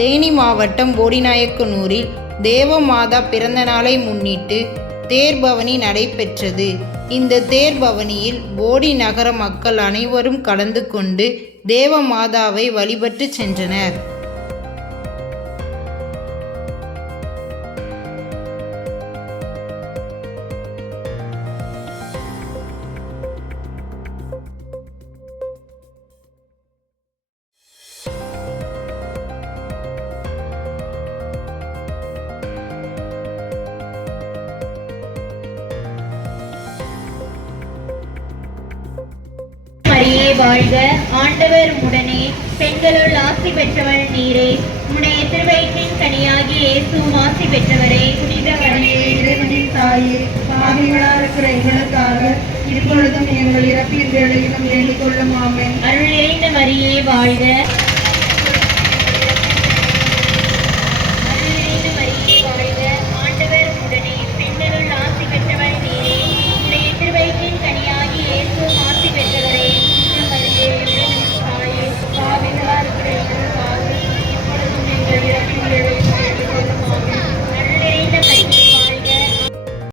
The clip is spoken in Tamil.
தேனி மாவட்டம் போடிநாயக்கனூரில் தேவமாதா பிறந்த நாளை முன்னிட்டு தேர்பவனி நடைபெற்றது. இந்த தேர்பவனியில் போடி நகர மக்கள் அனைவரும் கலந்து கொண்டு தேவமாதாவை வழிபட்டு சென்றனர். மரியே வாழ்க, ஆண்டவர் உடனே, பெண்களுள் ஆசி பெற்றவள் நீரே. உம்முடைய திருவயிற்றின் கனியாகிய இயேசுவும் ஆசி பெற்றவரே. புனித மரியே, இறைவனின் தாயே, பாவிகளாக இருக்கிற எங்களுக்காக இப்பொழுதும் எங்கள் இறப்பின் வேளையிலும் வேண்டிக் கொள்ளும். ஆமென். அருள் நிறைந்த மரியே வாழ்க,